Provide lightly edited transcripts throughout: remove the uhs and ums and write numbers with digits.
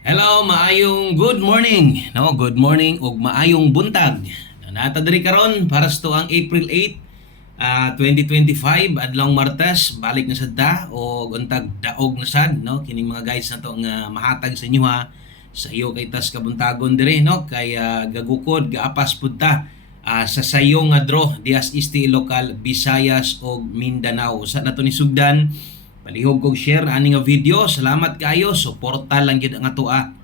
Hello, maayong good morning. No, good morning ug maayong buntag. Nata diri karon para sa tuang April 8, 2025 adlong Martes, balik na sad ta og untag daog na sad no kining mga guys na to nga mahatag sa inyo ha sa iyo kay tas kabuntagon diri no kay gagukod gaapas pud ta sa sayo nga draw dias isti lokal Visayas ug Mindanao. Sa nato ni sugdan palihog kog share ani nga video. Salamat kayo, suporta lang gyud ang atoa.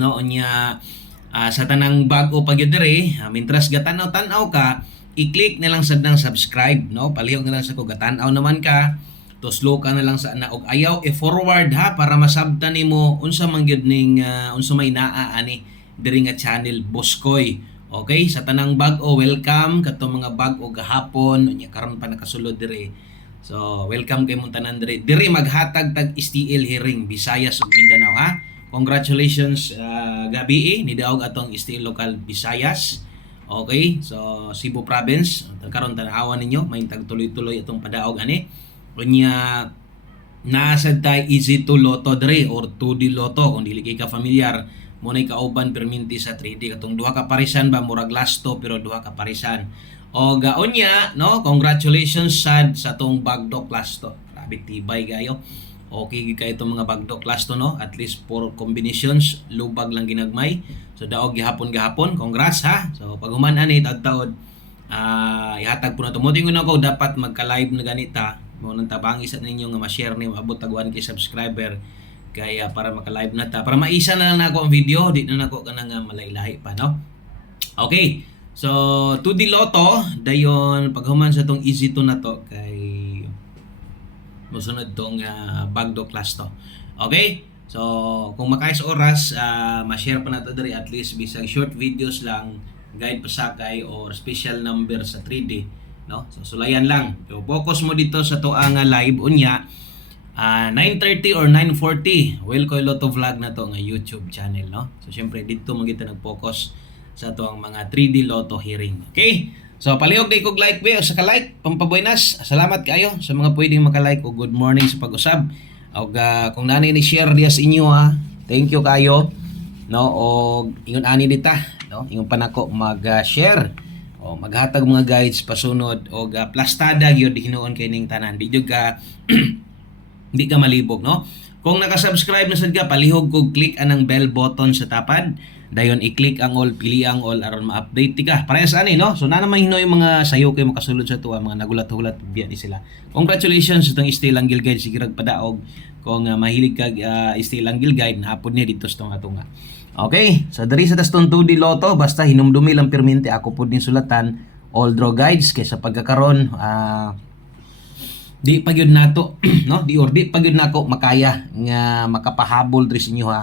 No unya sa tanang bag-o pa gyud diri, mintras gatanaw-tanaw ka, i-click na lang sad ng subscribe, no? Palihog na lang sa ko gatanaw naman ka. Tuslo ka na lang sa na og ayaw i-forward ha para masabtan nimo unsa man gyud ning unsa may naa ani diri nga channel Boskoy. Okay, sa tanang bag-o welcome kadto mga bag-o gahapon unya karon pa nakasulod diri. So, welcome kay mong tanan diri. Diri maghatag tag STL hearing Visayas ug Mindanao ha. Congratulations gabi ni daog atong STL local Visayas. Okay? So, Cebu province karon tan-awan ninyo may tag tuloy-tuloy atong padaog ani. Unya nasad tay easy to lotto diri or 2D lotto kung dili kay ka familiar mo nay kauban perminti sa 3D katong duha ka parisan ba murag lasto pero duha ka parisan. O gaonya no, congratulations sad sa tong bagdo class to. Grabe tibay gayo. Okay kay itong mga bagdo class to no, at least 4 combinations, lubag lang ginagmay. So daog gihapon. Congrats ha. So pag human ani tagtaod ihatag po na to. Motingon ako dapat magka-live na ganita. Mo nang tabangi sa ninyo nga ma-share ni abot tag 1K subscriber kaya para maka-live na ta. Para maisa na lang nako ang video, di na nako kanang malailahi pa no. Okay. So, 2D Lotto, dayon paghuman sa tong easy to na to kay musunod tong bagdo class to. Okay? So, kung makayas oras, ma-share pa nato diri at least bisag short videos lang, guide pasakay or special number sa 3D, no? So, sulayan lang. So, focus mo dito sa to ang live unya 9:30 or 9:40. Well, ko Lotto vlog na to nga YouTube channel, no? So, syempre dito magita nag-focus sa to ang mga 3D Lotto hearing. Okay? So palihog day kog like be o sa ka-like pampabuenas. Salamat kayo sa mga pwedeng maka-like o good morning sa pag-usab. Og kung nanay ni share diya sa inyo ha. Thank you kayo. No og ingon ani dita, no? Ingon pa nako mag-share o maghatag mga guides pasunod og plastada gyud hinuon kay ning tanan. Di jud ka di ka malibog, no? Kung naka-subscribe na sad ka, palihog kog click anang bell button sa tapad. Dayon i-click ang all, pili ang all aron ma-update ti ka. Parehas ani no. So na naman hinoy mga sayo kay makasulod sa tuwa mga nagulat-hulat biya ni sila. Congratulations sa tong Stay Langgil Guide sige rag padaog. Kung mahilig kag Stay Langgil Guide hapon ni dito sa tong atunga. Okay, so diri sa taston 2D Lotto basta hinumdumi lang permente ako pud ning sulatan all draw guides kay sa pagkakaron di pagyud nato no di pagyud nako makaya nga makapahabol diri sa inyo ha.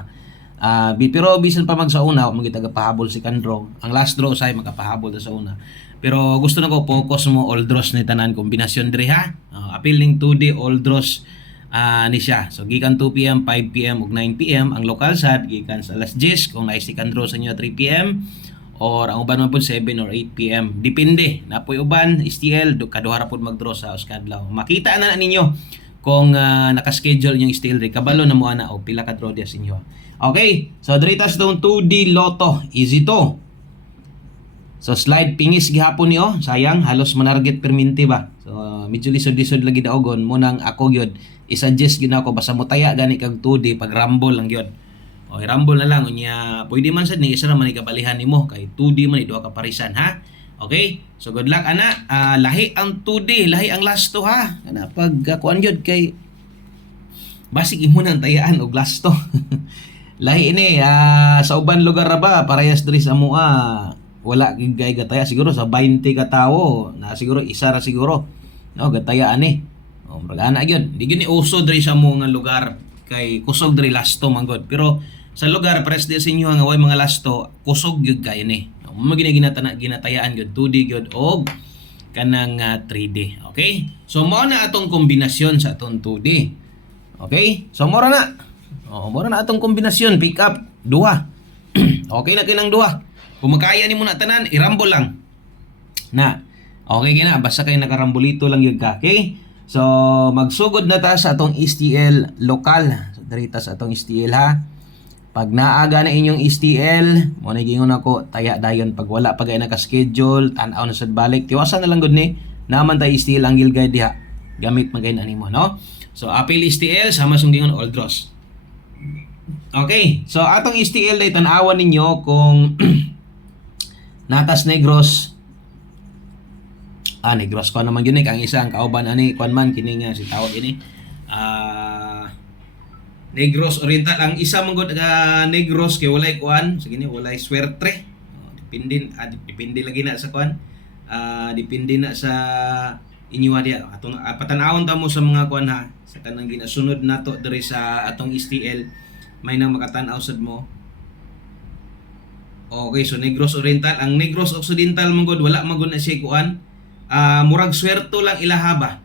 Pero bisan pa mag sa una magitaga pahabol si Kandro. Ang last draw say makapahabol sa una. Pero gusto na ko focus mo all draws ni tanan kombinasyon diri ha. Appealing 2D all draws ni siya. So gikan 2 PM, 5 PM ug 9 PM ang local sad gikan sa alas 10 kung naay si Kandro sa inyo 3 PM or ang uban man pud 7 or 8 PM. Depende. Napoy uban STL kaduha ra pud mag-draw sa Uskadlaw. Makita na ninyo kung naka-schedule yung STL ri kabalo na mo ana og pila ka draw dia sa inyo. Okay, so diri tas tong 2D Lotto, easy to. So slide pingis gihapon niyo, sayang halos manarget perminti ba. So medyo lisod-lisod lagi daogon mo nang ako gyud i-suggest gyud ako basta mo taya gani kag 2D pag rumble lang gyud. O rumble na lang unya, pwede man sad ni isa ra man ikabalihan nimo kay 2D man duha ka parisan ha. Okay? So good luck ana. Lahi ang 2D, lahi ang last to ha. Kana pag kuan gyud kay basig imo nang tayaan og last to. Lahi ini sa uban lugar ra ba parehas diri sa amoa wala gay gataya siguro sa 20 ka tawo na siguro isa ra siguro no gataya ani o murag ana gyud di gyud ni uso diri sa amo nga lugar kay kusog diri lasto manggod pero sa lugar pares di sa inyo nga way mga lasto kusog gyud kay ni mo ginatayaan gyud 2D gyud og kanang 3D. Okay, so mao na atong kombinasyon sa atong 2D. Okay, so mora na mura na atong kombinasyon, pick up, duha. Okay na kinang duha. Kung makaya ni mo na tanan, irambol lang. Na, okay kina, basta kayo nakarambolito lang yun ka. Okay? So, magsugod na ta sa atong STL lokal. So, diri ta sa atong STL ha. Pag naaga na inyong STL, mo na gingon ako taya dayon pag wala pa gay naka-schedule, tan-aw na sad balik. Tiwasan na lang gud ni naman tay STL ang guide diha. Gamit magay na nimo, no? So apil STL sama sung gingon all draws. Okay, so atong STL day tan-awan ninyo kung Natas Negros. Negros ko naman yun ang isa ang kauban ani kuan man kini nga si tawag ini. Negros Oriental ang isa man gud Negros kay walay kuan sige ni walay swerte. Depende lagi na sa kuan. Depende na sa inyo dia atong patanawon ta mo sa mga kuan ha sa kanang ginasunod nato diri sa atong STL may nang makatan-aw sad mo. Okay, so Negros Oriental ang Negros Occidental man gud wala man gud na siya kuan. Murag swerto lang ilahaba,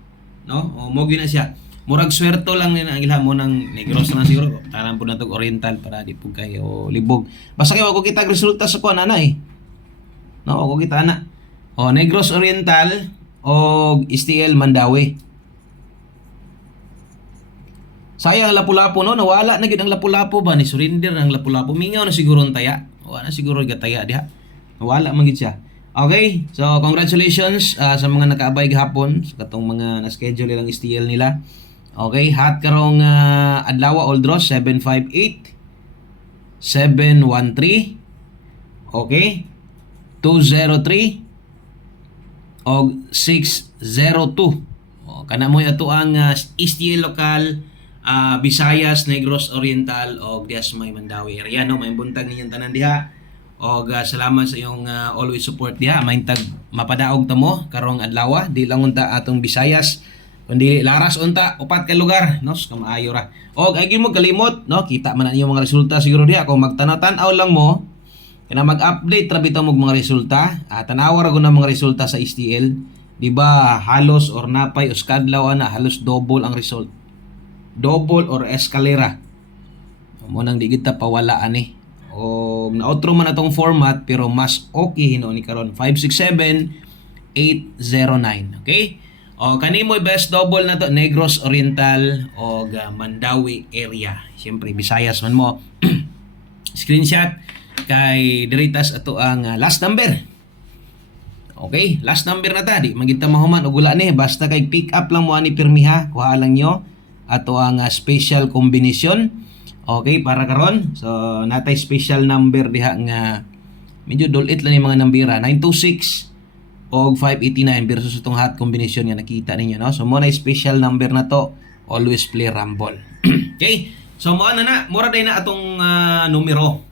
no? O mo gyud na siya. Murag swerto lang ang ilha mo ng Negros na siguro. Tanan po na tog Oriental para di po kayo libog. Basta kayo ako kita resulta sa kuan ana eh. No, ako kita ana. O Negros Oriental o STL Mandawi. Sayang Lapu-Lapu no, nawala na gyud ang Lapu-Lapu ba ni surrender ang Lapu-Lapu. Mingaw na siguro ang taya. Wala na siguro gataya diha. Nawala man gyud siya. Okay, so congratulations sa mga nakaabay gahapon sa katong mga na-schedule nilang STL nila. Okay, hat karong adlaw all draws 758 713 okay 203 og 602. Kana mo ato ang STL lokal Visayas, Negros Oriental og Diasmay Mandawi area no may buntag ninyong tanan diha. Og salamat sa iyong always support diha. Mahintag mapadaog ta mo karong adlaw di lang unta atong Visayas kundi laras unta upat ka lugar no sa maayo ra. Og ay gyud mo kalimot no kita man ninyo mga resulta siguro diha kung magtanaw-tanaw lang mo kana mag-update ra bitaw mo mga resulta. Tanawa ra gud ang mga resulta sa STL. Di ba halos or napay uskadlaw na halos double ang result. Double or escalera. Mo nang di kita pawala ani. O na-outro man atong format pero mas okay hino ni karon 567 809. Okay? O kanimo best double na to Negros Oriental o Mandawi area. Siyempre Visayas man mo. Screenshot kay diritas ato ang last number. Okay, last number na ta di magita mahuman og wala ni basta kay pick up lang mo ani pirmiha kuha lang nyo ato ang special combination. Okay, para karon. So, natay special number diha nga medyo dulit lang yung mga nambira. 926 o 589 versus itong hot combination nga nakita ninyo, no? So, mo na special number na to. Always play rumble. Okay? So, mo na mura day na atong numero.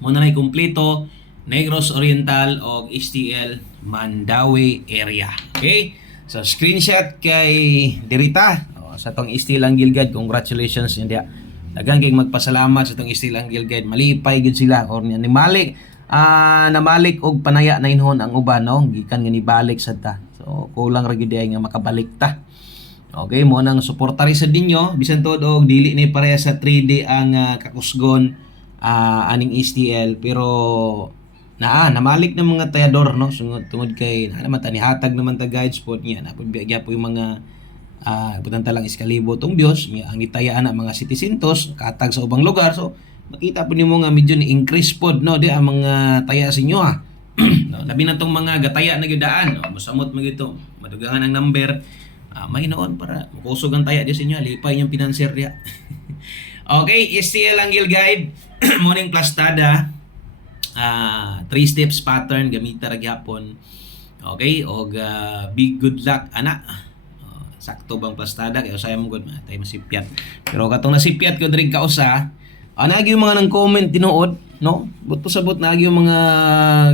Mo na kompleto Negros Oriental o STL Mandawi area. Okay? So, screenshot kay Dirita. Sa tong STL ang Gilgad. Congratulations yun diha. Daghang kay magpasalamat sa itong STL ang Guide. Malipay gud sila or ni malik namalik og panaya na inhon ang uban no gikan nga ni balik sad ta. So kulang ra gid nga makabalik ta. Okay mo nang suportari sa dinyo bisan tuod og dili ni pareha sa 3D ang kakusgon aning STL pero namalik ng mga tayador no tungod kay naman ta ni hatag naman ta guides po niya napud biya po yung mga putanta lang Excalibur tong Dios ang gitayaan na mga citizentos katag sa ubang lugar so makita po nimo nga medyo ni increase pod no di ang mga taya sa inyo no labi na tong mga gataya na gyudaan no mosamot mo gito madugangan ang number may noon para makusog ang taya di sa inyo lipay yung financier diha. Okay, STL Angle Guide morning plastada 3 steps pattern gamita ra gyapon. Okay, og big good luck ana. Sakto bang plastada kay usay mo gud matay masipyat. Pero katong nasipyat ko diri kausa, nagi yung mga nang comment tinuod, no? Buto sabot nagi yung mga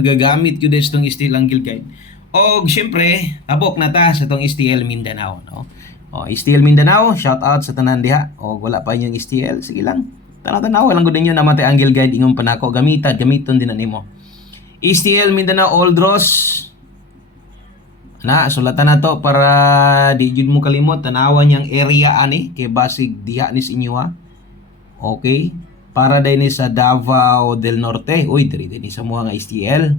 gagamit gyud sa tong STL Angle Guide. Og syempre, tabok na ta sa tong STL Mindanao, no? STL Mindanao, shout out sa tanan diha. Og wala pa yung STL, sige lang. Tanaw-tanaw lang gud ninyo namatay Angle Guide ingon panako gamiton din na nimo. STL Mindanao all draws sulatan na to para di jud mo kalimot tanawan yang area ani kay basig diha ni sa inyo ha. Okay? Para din sa Davao del Norte. Uy, diri din sa mga STL.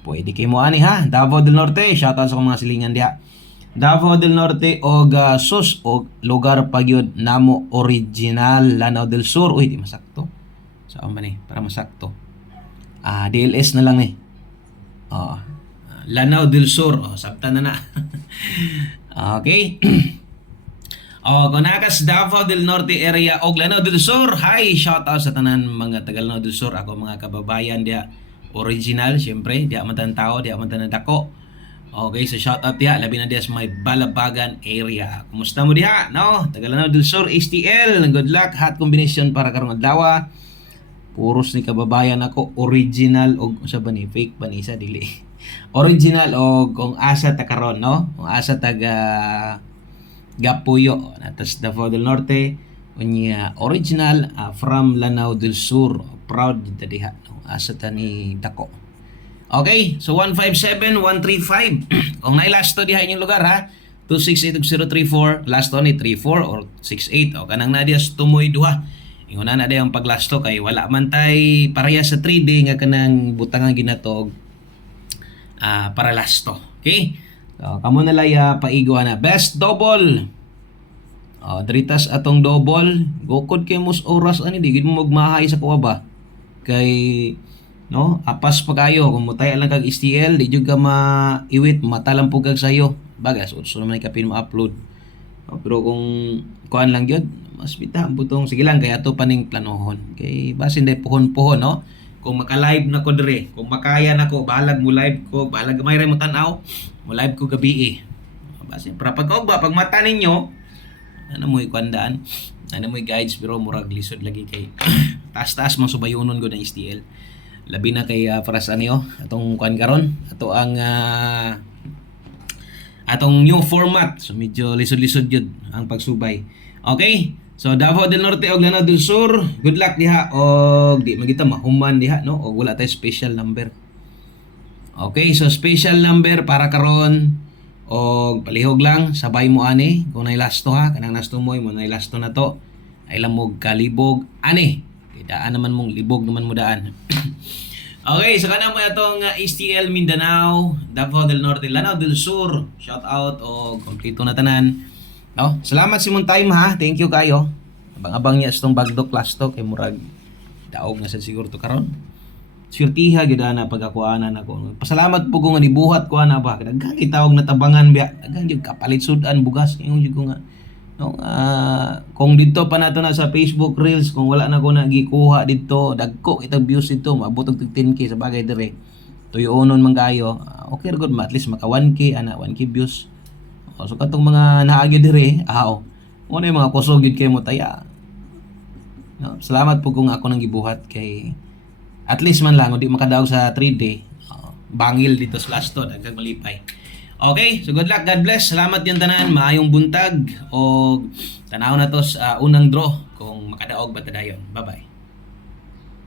Pwede kay mo ani ha. Davao del Norte, shout out sa mga silingan diha. Davao del Norte og sus og lugar pa gyud namo original Lanao del Sur. Uy, di masakto. Saan man para masakto. DLS na lang Oh, Lanao del Sur. Sabtan na. Okay. Kung nakas Davao del Norte area og Lanao del Sur, hi, shout out sa tanan mga taga Lanao del Sur, ako mga kababayan dia original, syempre, dia man tan tao, dia man tan dako. Okay, so shout out dia, labi na dia sa may Balabagan area. Kumusta mo diha? No, taga Lanao del Sur, HTL, good luck, hot combination para karong adlaw. Puros ni kababayan ako original og usa ba ni fake ba ni isa dili. Original og kung asa ta karon, no? Kung asa taga Gapuyo, natas Davao del Norte, unya original from Lanao del Sur. Proud dito diha, no? Asa ta ni dako. Okay, so 157-135. Kung nailasto diha inyong lugar ha, 268-034, last ni 34 or 68. O kanang nadias tumoy duha. Ingon na day ang paglasto kay wala man tay pareha sa 3D nga kanang butangan ginatog para lasto. Okay? So, kamo na laya paigo na best double. Diritas atong double, gukod kay mus oras ani di gid mo magmahay sa kuha ba. Kay no, apas pa kayo kung mutay lang kag STL, di jud ka maiwit, matalang pugag sayo. Bagas so naman kapin mo upload. Pero kung kuan lang gyud, mas bita butong sige lang kay ato paning planohon. Kay basin day puhon-puhon no. Kung maka-live na ko dire, kung makaya na ko, balag mo live ko, balag may rin mo tanaw, mo live ko gabi Basin para pagkaugba, pag mata ninyo, ano mo ikwandaan, ano mo guides, pero murag lisod lagi kay taas-taas mo subayunon ko ng STL. Labi na kay para sa niyo, atong kuan karon, ato ang atong new format. So medyo lisod-lisod yun ang pagsubay. Okay? So Davao del Norte og Lanao del Sur, good luck diha og di magita mahuman diha no og wala tay special number. Okay, so special number para karon og palihog lang sabay mo ani kung nailasto ha kanang nasto mo nailasto na to ay lang mo kalibog ani daan naman mong libog naman mo daan. Okay, so kanang mo atong STL Mindanao, Davao del Norte, Lanao del Sur, shout out og kompleto na tanan. No? Salamat si mong time ha. Thank you kayo. Abang-abang niya itong bagdo class to kay murag daog na sa siguro to karon. Swertiha gid na pagakuanan ako. Pasalamat po ko nga nibuhat ko ana ba. Daghan kitawag na tabangan biya. Daghan jud kapalit sudan bugas ingon jud ko nga. No, kung dito pa nato na sa Facebook Reels kung wala na ko na gikuha dito, dagko kitag views dito, maabot og 10k sa bagay dire. Tuyonon man kayo. Okay good ma at least maka 1k ana 1k views. So katong mga naagyo dire, mo na yung mga kusog yun kay mo taya. No, salamat po kung ako nang gibuhat kay at least man lang hindi makadaog sa 3D. Bangil dito sa last to, dagdag malipay. Okay, so good luck, God bless. Salamat yung tanan, maayong buntag o tanaw na to sa unang draw kung makadaog ba tadayon. Bye-bye.